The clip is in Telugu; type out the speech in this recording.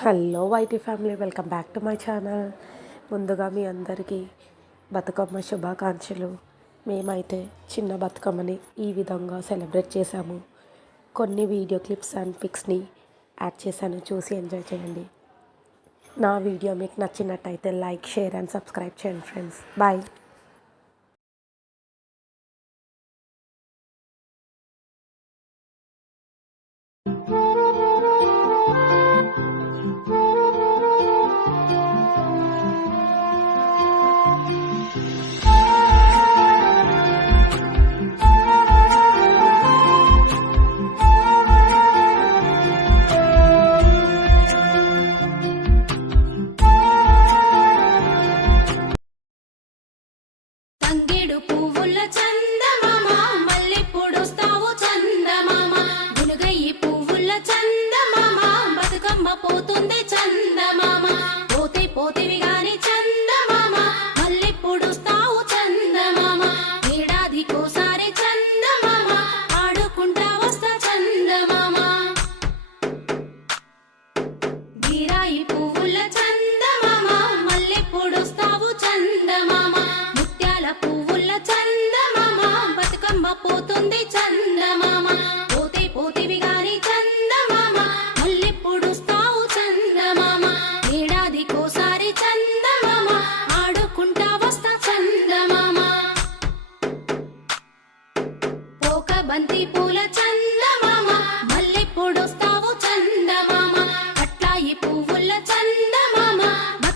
Hello YT family, welcome back to my channel. ముందుగా మీ అందరికీ బతుకమ్మ శుభాకాంక్షలు. మేమైతే చిన్న బతుకమ్మని ఈ విధంగా సెలబ్రేట్ చేశాము. కొన్ని వీడియో క్లిప్స్ అండ్ పిక్స్ని యాడ్ చేశాను, చూసి ఎంజాయ్ చేయండి. నా వీడియో మీకు నచ్చినట్టయితే లైక్, షేర్ అండ్ సబ్స్క్రైబ్ చేయండి ఫ్రెండ్స్. బాయ్.